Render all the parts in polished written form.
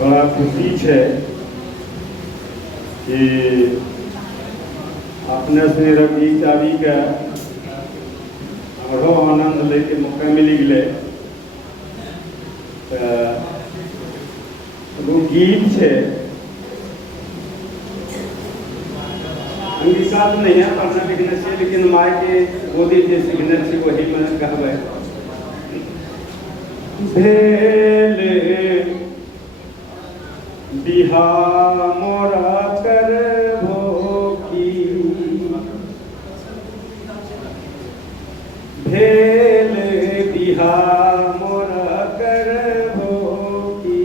बड़ा खुशी है कि अपने से रवि चारी के हमरो आनंद लेके मौका मिल गए। एगो गीत है, अंगिका तो नहीं है, पढ़ना लिखना चाहिए, लेकिन माँ के गोदी जे सीखने से वही में कहबे। भेल बिहा मोरा करबो की, भेल बिहा मोरा करबो की,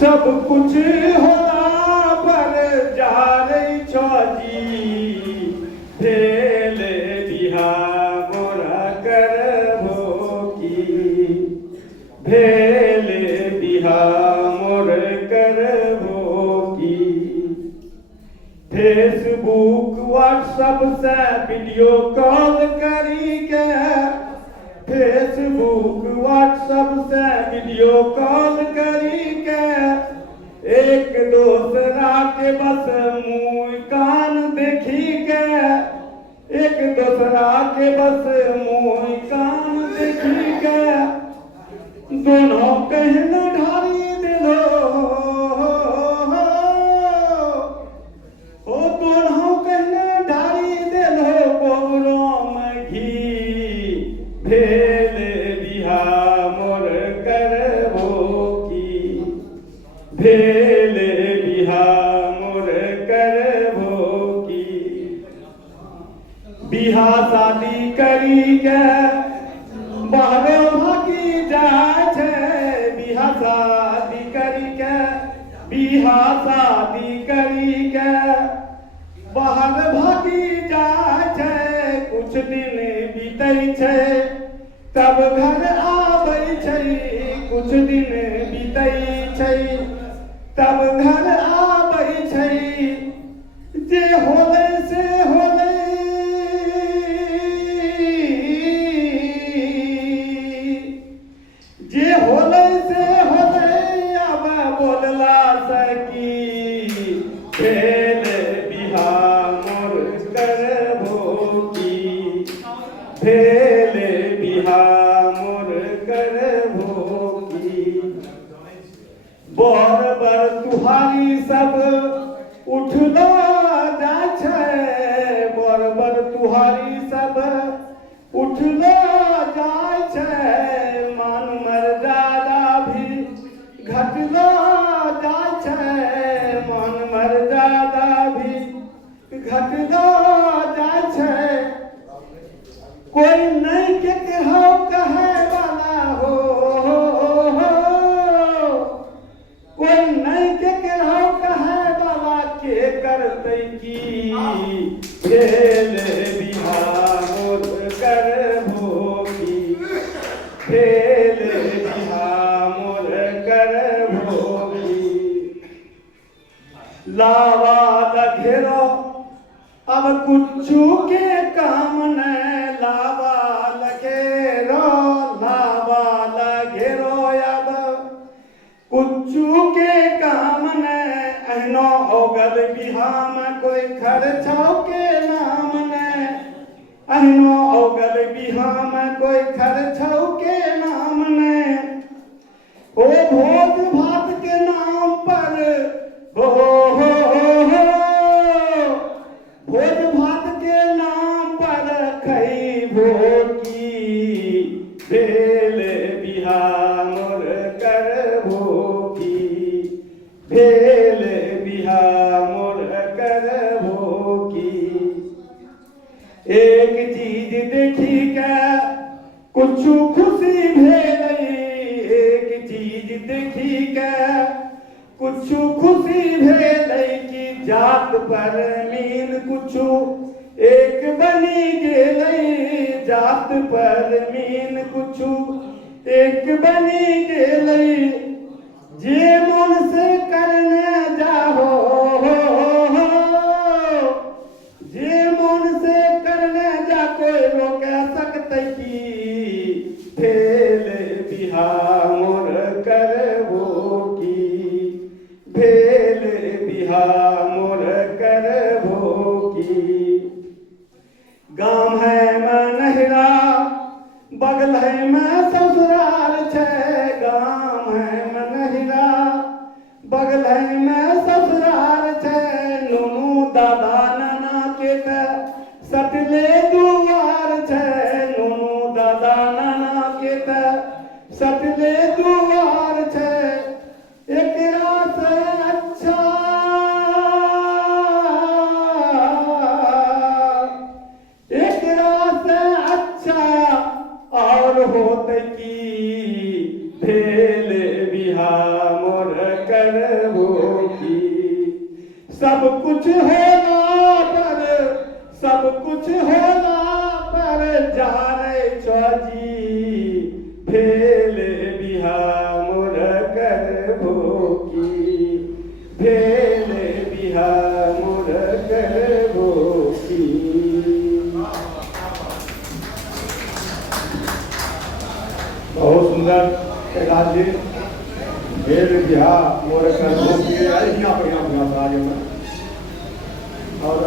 सब कुछ होला पर जारे जी, भेल बिहा मोरा करबो की, भेल बिहा फेसबुक व्हाट्सएप से वीडियो कॉल करी के, फेसबुक व्हाट्सएप से वीडियो कॉल करी के, एक दूसरा के बस मुंह कान देखी के, एक दूसरा के बस मुंह कान देखी के, दोनों कहना ढारी दिलो भेल बिहा मोर करबो की, भेल बिहा मोर करबो की, बिहा शादी करी के बाहरो भागी जाए छे, बिहा शादी करी के, बिहा शादी करी के बाहर भागी जाए छे, कुछ दिन बीतै छे तब घर आबै छै, कुछ दिन बीतै छै तब घर आबै छै, जे होलै से होलै, जे होलै से होलै, अब बोलला सकी, भेल बिहा मोर करबो की, भेल बिहा मोर करबो की, बर बर तुहारी सब उठलो जाय छै, बर बर तुहारी सब उठलो जाय छै, मान मर्यादा भी घटलो जाय छै, मान मर्यादा भी घटलो जाय छै, कोई नहीं के कहौ कहे वाला हो, कोई नहीं के कहौ कहे वाला के करतै की, भेल बिहा मोर करबो की, भेल बिहा मोर करबो की, लावा लगेरो अब कुछू के काम न, लावा लगेरो, लावा लगेरो अब कुछू के काम न, अहनो होगल बिहा में कोई खर्चो के नाम न, अहनो होगल बिहा में कोई खर्चो के नाम न, ओ भोज भात के नाम पर हो भोज भात के नाम पर खइबो की, भेल बिहा मोर करबो की, भेल बिहा मोर करबो की, एक चीज देखी के कुछु खुशी भेलै, एक चीज देखी के कुछु खुशी भेलै कि जात पर मीन कुछु एक बनी गेलै, जात पर मीन कुछु एक बनी गेलै, जे मन से करने जाहो, जे मन से करने जा कोई रोक सकतै की, भेल बिहा मोर करबो बगल में ससुराल छे गाम है मनहिरा, बगल में ससुराल छे नुनू दादा नाना के सटले दुआर छे, नुनू दादा नाना के सटले दुआर छे। एकरा से अच्छा और होत की भेल बिहा मोर करबो की। सब कुछ होला पर, सब कुछ होला पर जाने जी भेल बिहा मोर करबो की, भेल बिहा मोर करबो की। बहुत सुंदर राज्य भेल बिहा मोर करबो की। और